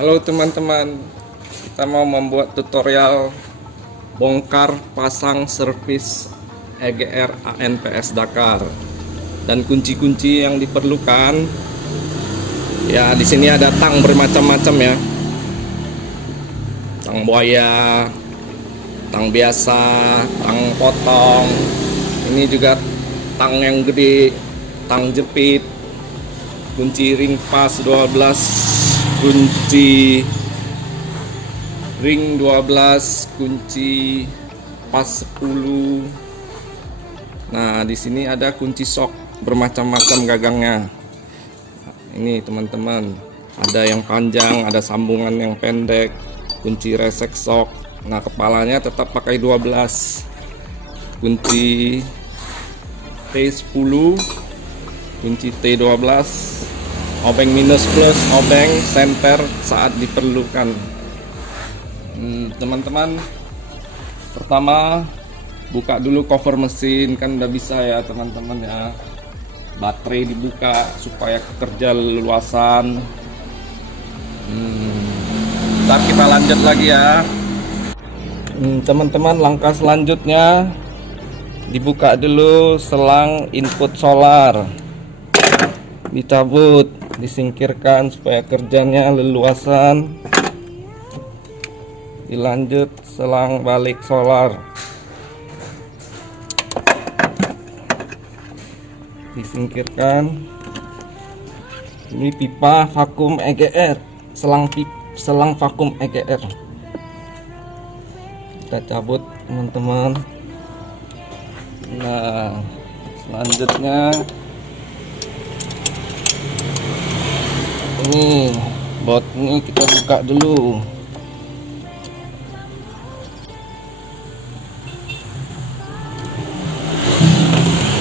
Halo teman-teman, kita mau membuat tutorial bongkar pasang servis EGR ANPS Dakar dan kunci-kunci yang diperlukan. Ya, di sini ada tang bermacam-macam ya. Tang buaya, tang biasa, tang potong. Ini juga tang yang gede, tang jepit, kunci ring pas 12, kunci ring 12, kunci pas 10. Nah, di sini ada kunci sok bermacam-macam gagangnya. Ini teman-teman, ada yang panjang, ada sambungan yang pendek, kunci resek sok. Nah, kepalanya tetap pakai 12. Kunci T10, kunci T12, obeng minus plus, obeng senter saat diperlukan. Teman-teman, pertama buka dulu cover mesin, kan udah bisa ya teman-teman ya. Baterai dibuka supaya kerja leluasan. Ntar kita lanjut lagi ya. Teman-teman, langkah selanjutnya dibuka dulu selang input solar, dicabut, disingkirkan supaya kerjanya leluasan. Dilanjut selang balik solar, disingkirkan. Ini pipa vakum EGR, selang vakum EGR. Kita cabut teman-teman. Nah, selanjutnya ini baut ini kita buka dulu.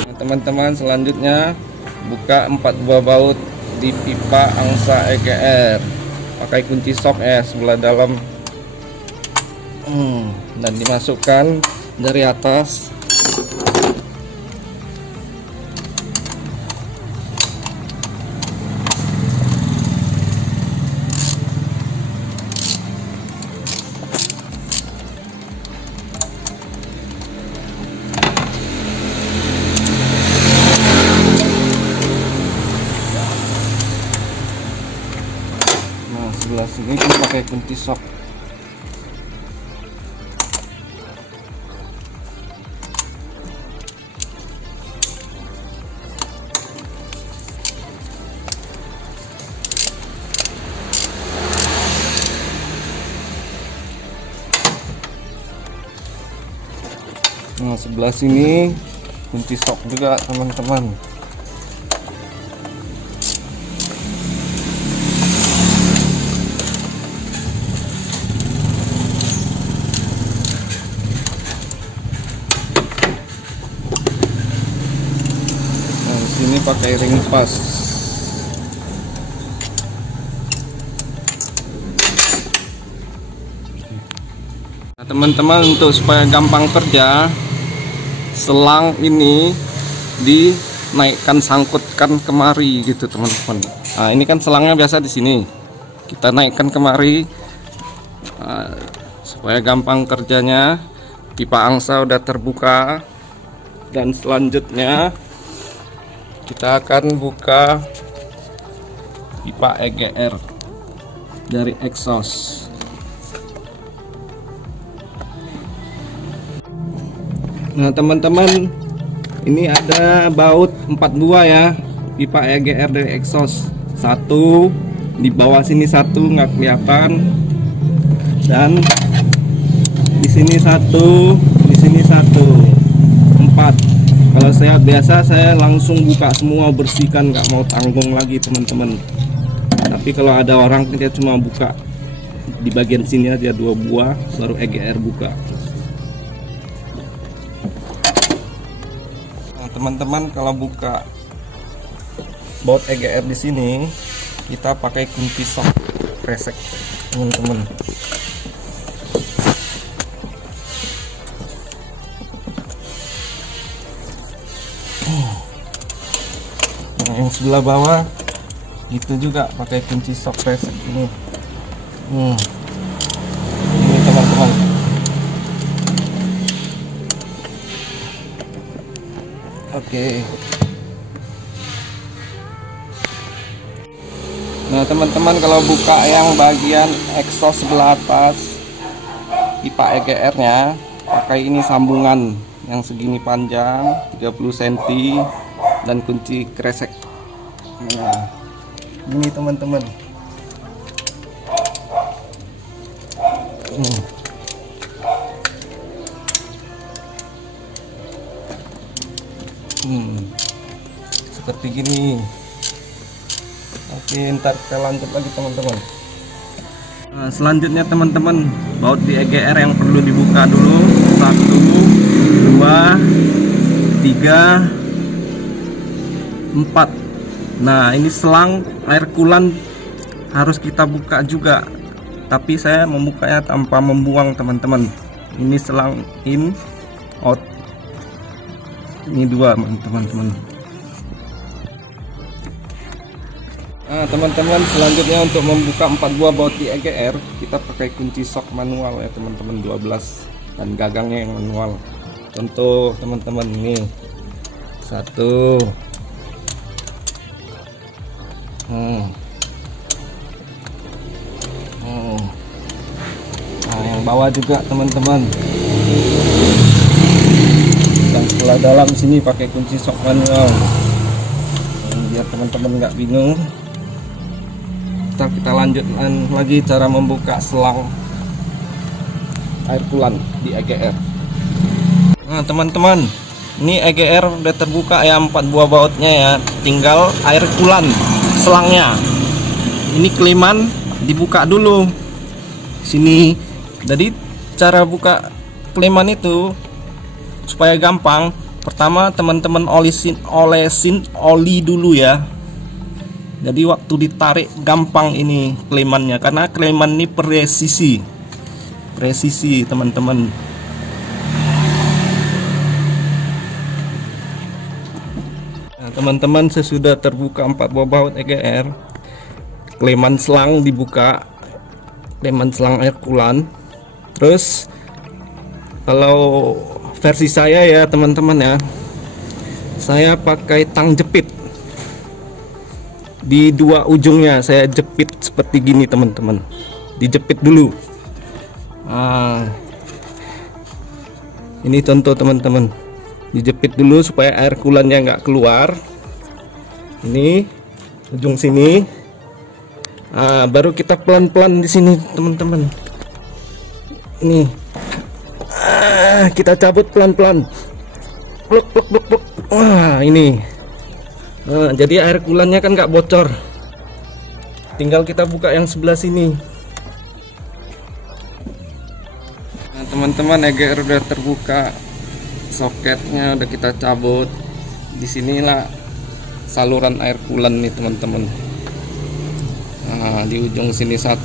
Nah, teman-teman, selanjutnya buka 4 buah baut di pipa angsa EGR, pakai kunci sok ya sebelah dalam, dan dimasukkan dari atas. Sebelah sini kita pakai kunci sok. Nah, sebelah sini kunci sok juga teman-teman. Ini pakai ring pas. Nah, teman-teman, untuk supaya gampang kerja, selang ini dinaikkan, sangkutkan kemari gitu teman-teman. Nah, ini kan selangnya biasa di sini, kita naikkan kemari supaya gampang kerjanya. Pipa angsa udah terbuka, dan selanjutnya kita akan buka pipa EGR dari exhaust. Nah teman-teman, ini ada baut 4 buah ya, pipa EGR dari exhaust. Satu di bawah sini, satu nggak kelihatan, dan di sini satu, di sini satu, 4. Kalau saya biasa, saya langsung buka semua, bersihkan, nggak mau tanggung lagi teman-teman. Tapi kalau ada orang, dia cuma buka di bagian sini aja 2 buah, baru EGR buka. Nah teman-teman, kalau buka baut EGR di sini, kita pakai kunci sok resek teman-teman. Nah, yang sebelah bawah itu juga pakai kunci sok resek ini. Ini teman-teman. Oke. Nah teman-teman, kalau buka yang bagian exhaust sebelah atas pipa EGR nya, pakai ini sambungan yang segini panjang 30 cm dan kunci kresek. Nah ini teman-teman. Seperti gini. Oke, ntar kita lanjut lagi teman-teman. Nah, selanjutnya teman-teman, baut di EGR yang perlu dibuka dulu. 1, 2, 3, 4. Nah ini selang air coolant harus kita buka juga, tapi saya membukanya tanpa membuang teman-teman. Ini selang in out, ini 2 teman-teman. Nah teman-teman, selanjutnya untuk membuka 4 buah baut di EGR, kita pakai kunci sok manual ya teman-teman, 12, dan gagangnya yang manual. Contoh teman-teman, ini 1. Nah yang bawah juga teman-teman. Dan sebelah dalam sini pakai kunci sok manual. Biar teman-teman nggak bingung. Kita lanjutkan lagi cara membuka selang air coolant di EGR. Nah teman-teman, ini EGR udah terbuka ya, 4 buah bautnya ya, tinggal air coolant selangnya. Ini keliman dibuka dulu sini. Jadi cara buka keliman itu supaya gampang, pertama teman-teman olesin oli dulu ya. Jadi waktu ditarik gampang ini kelimannya, karena keliman ini presisi teman-teman. Nah teman-teman, sesudah terbuka 4 buah baut EGR, keliman selang dibuka, keliman selang air coolant. Terus kalau versi saya ya teman-teman ya, saya pakai tang jepit di 2 ujungnya, saya jepit seperti gini teman-teman, dijepit dulu. Nah, ini contoh teman-teman, dijepit dulu supaya air coolantnya nggak keluar. Ini ujung sini. Nah, baru kita pelan-pelan di sini teman-teman. Ini kita cabut pelan-pelan, pluk pluk pluk pluk. Wah ini. Nah, jadi air coolantnya kan nggak bocor. Tinggal kita buka yang sebelah sini. Nah teman-teman, EGR udah terbuka, soketnya udah kita cabut. Disinilah saluran air coolant nih teman-teman. Nah di ujung sini 1,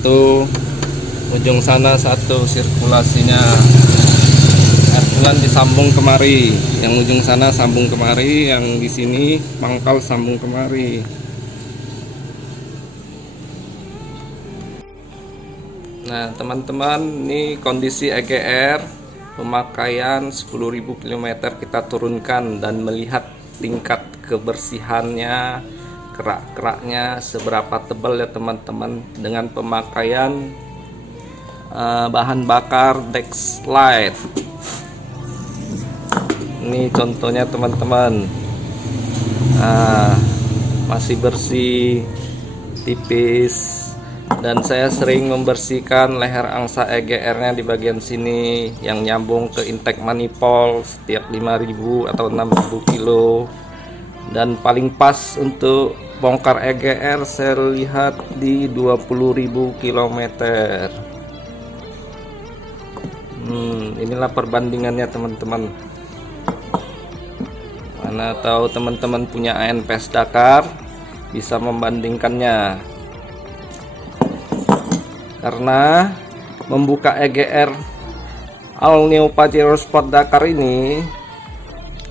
ujung sana 1 sirkulasinya. Air coolant disambung kemari, yang ujung sana sambung kemari, yang di sini pangkal sambung kemari. Nah teman-teman, ini kondisi EGR pemakaian 10.000 km kita turunkan dan melihat tingkat kebersihannya, kerak-keraknya seberapa tebal ya teman-teman, dengan pemakaian bahan bakar Dexlite. Ini contohnya teman-teman. Masih bersih, tipis, dan saya sering membersihkan leher angsa EGR nya di bagian sini yang nyambung ke intake manifold setiap 5.000 atau 6.000 kilo. Dan paling pas untuk bongkar EGR saya lihat di 20.000 km. Inilah perbandingannya teman-teman. Mana tahu teman-teman punya ANPS Dakar, bisa membandingkannya. Karena membuka EGR All New Pajero Sport Dakar ini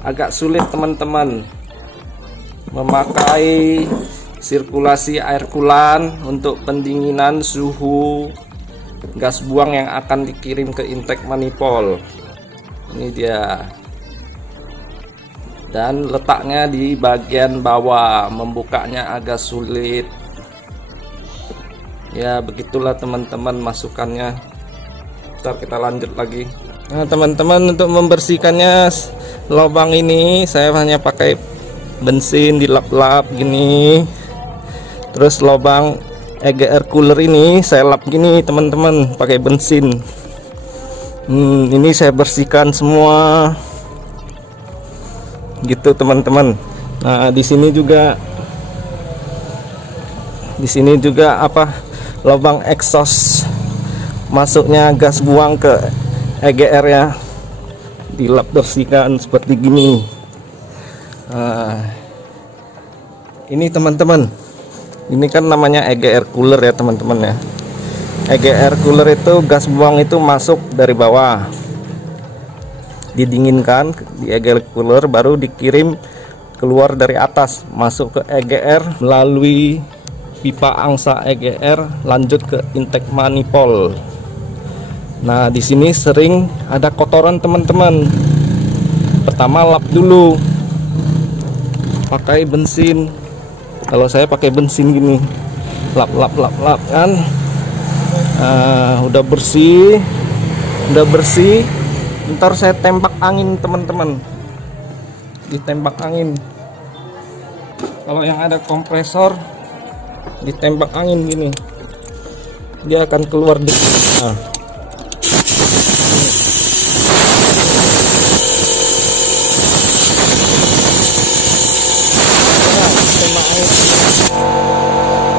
agak sulit teman-teman. Memakai sirkulasi air coolant untuk pendinginan suhu gas buang yang akan dikirim ke intake manifold. Ini dia, dan letaknya di bagian bawah, membukanya agak sulit ya. Begitulah teman-teman masukannya. Ntar kita lanjut lagi. Nah teman-teman, untuk membersihkannya lubang ini saya hanya pakai bensin, dilap-lap gini. Terus lubang EGR cooler ini saya lap gini teman-teman, pakai bensin. Ini saya bersihkan semua gitu teman-teman. Nah di sini juga apa, lubang exhaust masuknya gas buang ke EGR ya, dilap bersihkan seperti gini. Nah, ini teman-teman, ini kan namanya EGR cooler ya teman-teman ya. EGR cooler itu gas buang itu masuk dari bawah, didinginkan di EGR cooler, baru dikirim keluar dari atas masuk ke EGR melalui pipa angsa EGR, lanjut ke intake manifold. Nah di sini sering ada kotoran teman-teman. Pertama lap dulu pakai bensin. Kalau saya pakai bensin gini, lap kan. Udah bersih. Ntar saya tembak angin teman-teman, ditembak angin. Kalau yang ada kompresor ditembak angin gini, dia akan keluar di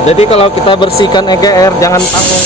Jadi kalau kita bersihkan EGR jangan tanggung.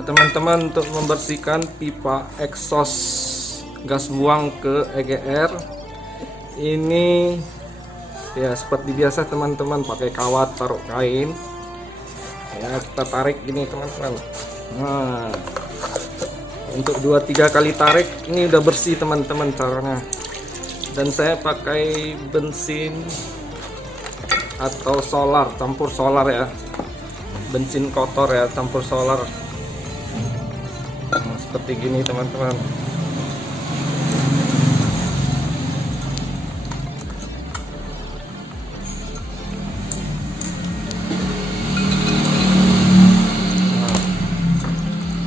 Teman-teman, untuk membersihkan pipa exhaust gas buang ke EGR ini ya seperti biasa teman-teman, pakai kawat, taruh kain ya, kita tarik gini teman-teman. Nah untuk 2-3 kali tarik ini udah bersih teman-teman caranya. Dan saya pakai bensin atau solar, campur solar ya, bensin kotor ya, campur solar. Nah, seperti gini teman-teman. Nah,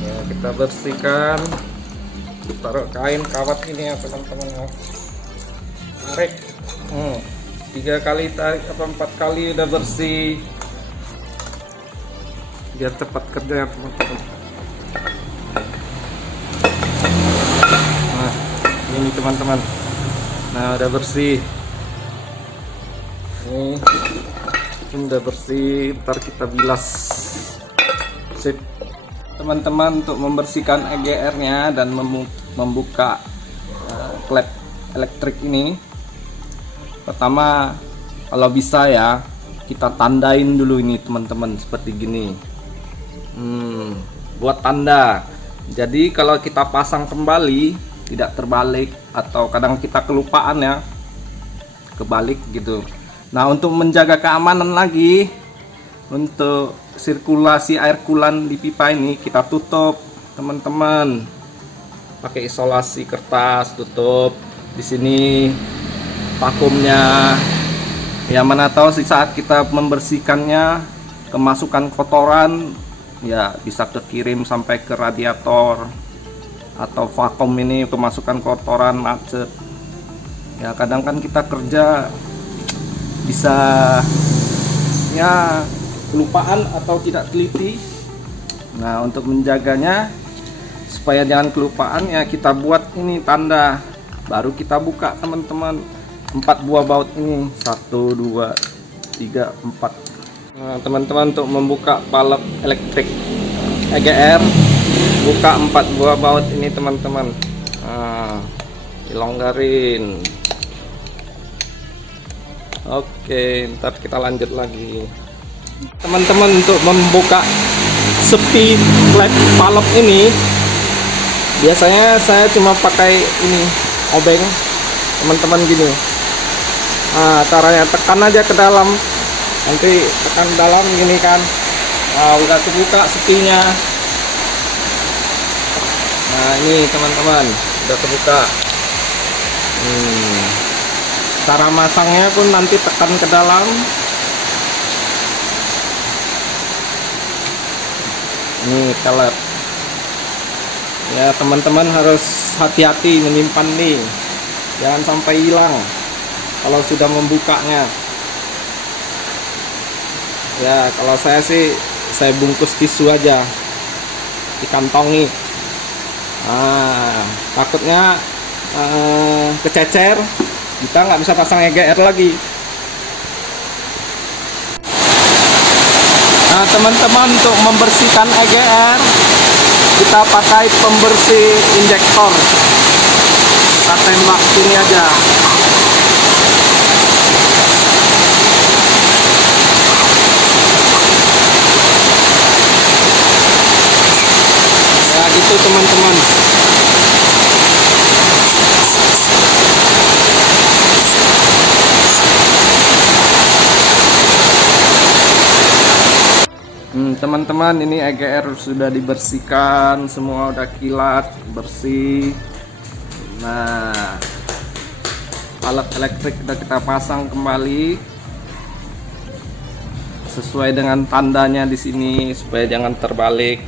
ya kita bersihkan, taruh kain kawat ini ya teman-teman ya. Tarik 3 kali tarik apa 4 kali udah bersih, biar cepat kerja ya teman-teman. Ini teman-teman, nah udah bersih, ini udah bersih. Ntar kita bilas. Sip teman-teman, untuk membersihkan EGR nya dan membuka klep elektrik ini, pertama kalau bisa ya kita tandain dulu ini teman-teman, seperti gini. Buat tanda, jadi kalau kita pasang kembali tidak terbalik, atau kadang kita kelupaan ya, kebalik gitu. Nah untuk menjaga keamanan lagi, untuk sirkulasi air coolant di pipa ini kita tutup teman-teman, pakai isolasi kertas, tutup di sini vakumnya ya. Mana tahu sih saat kita membersihkannya kemasukan kotoran ya, bisa kekirim sampai ke radiator atau vakum ini, kemasukan kotoran, macet. Ya kadang kan kita kerja bisa ya kelupaan atau tidak teliti. Nah, untuk menjaganya supaya jangan kelupaan ya kita buat ini tanda, baru kita buka teman-teman. 4 buah baut ini, 1 2 3 4. Nah teman-teman, untuk membuka palet elektrik EGR, buka 4 buah baut ini teman-teman. Nah, dilonggarin. Oke, ntar kita lanjut lagi teman-teman. Untuk membuka sepi klep palet ini biasanya saya cuma pakai ini obeng teman-teman gini. Nah, caranya tekan aja ke dalam, nanti tekan dalam gini kan. Nah, udah terbuka sepinya. Nah ini teman-teman, udah terbuka. Cara masangnya pun nanti tekan ke dalam. Ini kelep. Ya teman-teman harus hati-hati menyimpan nih, jangan sampai hilang kalau sudah membukanya. Ya kalau saya sih saya bungkus tisu aja, dikantongi. Nah, takutnya kececer, kita nggak bisa pasang EGR lagi. Nah teman-teman, untuk membersihkan EGR kita pakai pembersih injektor. Kita tembak sini aja. Ya gitu teman-teman. Teman-teman, ini EGR sudah dibersihkan, semua udah kilat bersih. Nah, alat elektrik udah kita pasang kembali sesuai dengan tandanya di sini supaya jangan terbalik.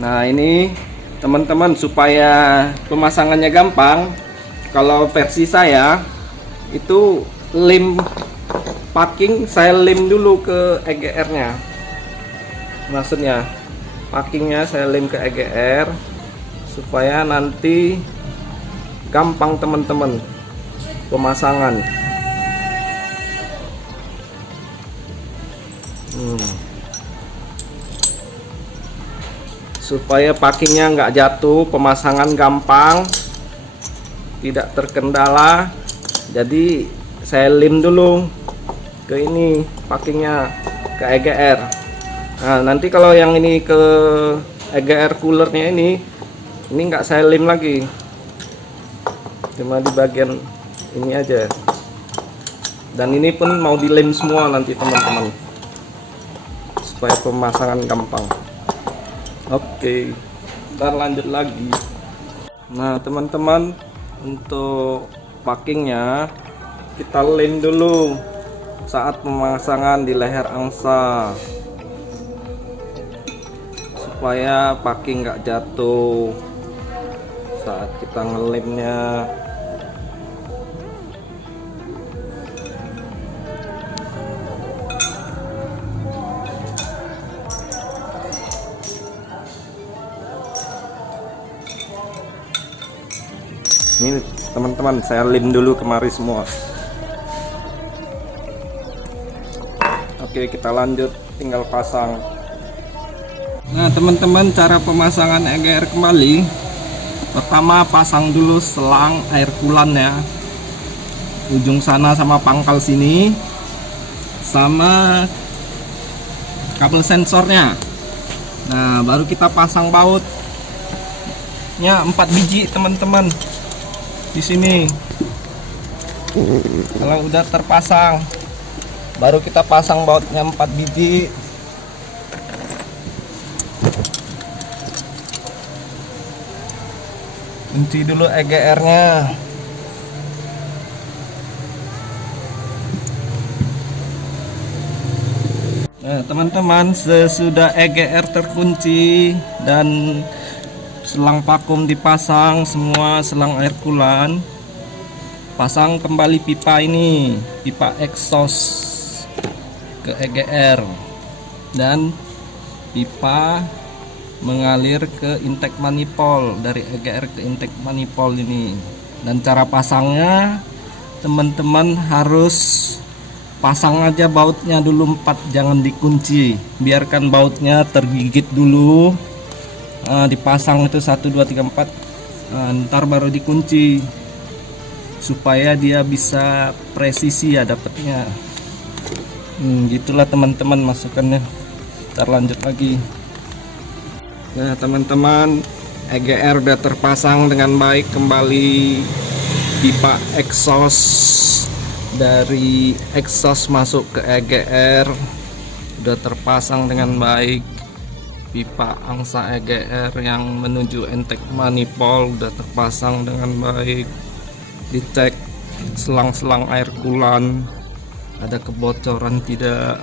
Nah ini teman-teman, supaya pemasangannya gampang, kalau versi saya itu lem packing, saya lem dulu ke EGR nya. Maksudnya packingnya saya lem ke EGR supaya nanti gampang teman-teman pemasangan. Supaya packingnya nggak jatuh, pemasangan gampang, tidak terkendala. Jadi saya lem dulu ke ini packingnya, ke EGR. Nah nanti kalau yang ini ke EGR coolernya ini nggak saya lem lagi, cuma di bagian ini aja. Dan ini pun mau dilem semua nanti teman-teman, supaya pemasangan gampang. Oke, ntar lanjut lagi. Nah teman-teman, untuk packingnya kita lem dulu saat pemasangan di leher angsa supaya packing nggak jatuh saat kita ngelemnya. Ini teman-teman, saya lem dulu kemari semua. Oke, kita lanjut, tinggal pasang. Nah teman-teman, cara pemasangan EGR kembali, pertama pasang dulu selang air coolant ya, ujung sana sama pangkal sini, sama kabel sensornya. Nah baru kita pasang bautnya 4 biji teman-teman di sini. Kalau udah terpasang, baru kita pasang bautnya 4 biji. Kunci dulu EGR nya. Nah teman-teman, sesudah EGR terkunci dan selang vakum dipasang semua, selang air coolant. Pasang kembali pipa ini, pipa exhaust ke EGR, dan pipa mengalir ke intake manifold, dari EGR ke intake manifold ini. Dan cara pasangnya, teman-teman harus pasang aja bautnya dulu 4, jangan dikunci, biarkan bautnya tergigit dulu. Dipasang itu 1 2 3 4, ntar baru dikunci supaya dia bisa presisi ya dapatnya. Gitulah teman-teman masukannya. Ntar lanjut lagi. Nah teman-teman, EGR udah terpasang dengan baik kembali. Pipa exhaust dari exhaust masuk ke EGR udah terpasang dengan baik. Pipa angsa EGR yang menuju intake manifold udah terpasang dengan baik. Dicek selang-selang air coolant ada kebocoran tidak,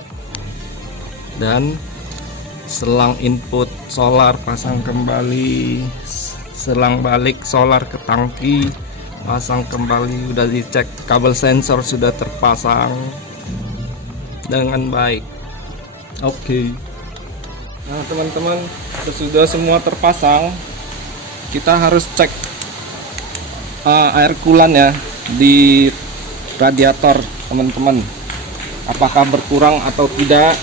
dan selang input solar pasang kembali, selang balik solar ke tangki pasang kembali, udah dicek, kabel sensor sudah terpasang dengan baik. Oke. Nah teman-teman, sudah semua terpasang, kita harus cek air coolant ya di radiator teman-teman, apakah berkurang atau tidak,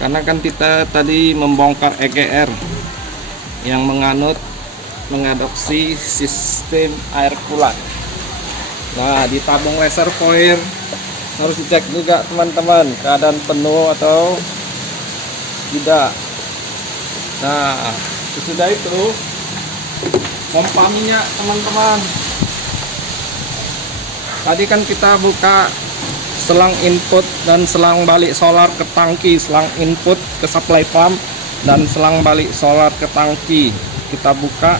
karena kan kita tadi membongkar EGR yang mengadopsi sistem air coolant. Nah di tabung reservoir harus dicek juga teman-teman, keadaan penuh atau tidak. Nah sesudah itu pompa minyak teman-teman. Tadi kan kita buka selang input dan selang balik solar ke tangki, selang input ke supply pump dan selang balik solar ke tangki kita buka.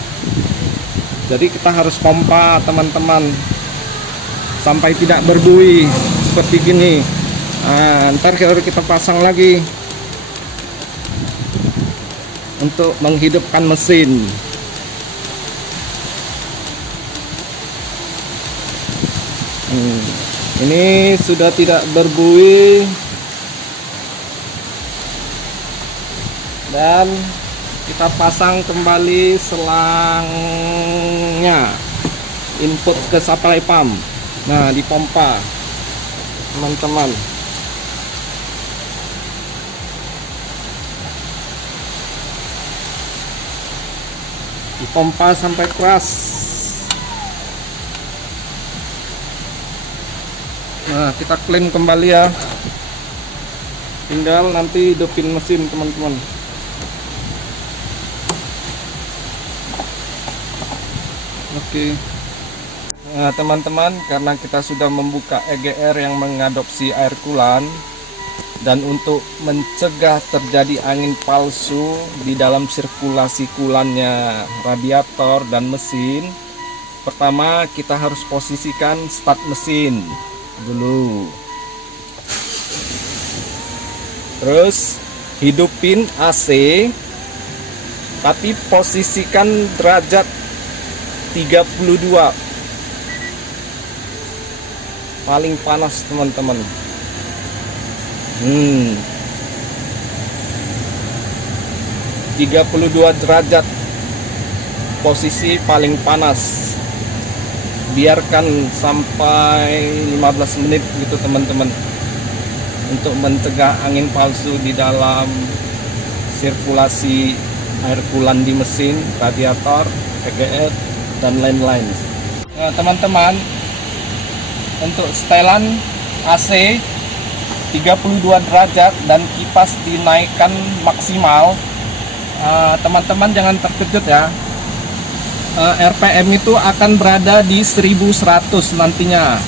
Jadi kita harus pompa teman-teman sampai tidak berbuih seperti gini. Nah, ntar kita pasang lagi untuk menghidupkan mesin. Ini sudah tidak berbuih dan kita pasang kembali selangnya input ke supply pump. Nah dipompa teman-teman. Dipompa sampai keras. Nah kita klaim kembali ya, tinggal nanti hidupin mesin teman-teman. Oke. Nah teman-teman, karena kita sudah membuka EGR yang mengadopsi air coolant, dan untuk mencegah terjadi angin palsu di dalam sirkulasi coolant-nya radiator dan mesin, pertama kita harus posisikan start mesin dulu, terus hidupin AC, tapi posisikan derajat 32 paling panas teman-teman. 32 derajat posisi paling panas, biarkan sampai 15 menit gitu teman-teman, untuk mencegah angin palsu di dalam sirkulasi air coolant di mesin, radiator, EGR dan lain-lain. Nah teman-teman, untuk setelan AC 32 derajat dan kipas dinaikkan maksimal, teman-teman jangan terkejut ya. RPM itu akan berada di 1100 nantinya.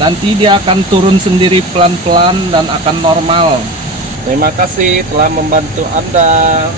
Nanti dia akan turun sendiri pelan-pelan dan akan normal. Terima kasih telah membantu Anda.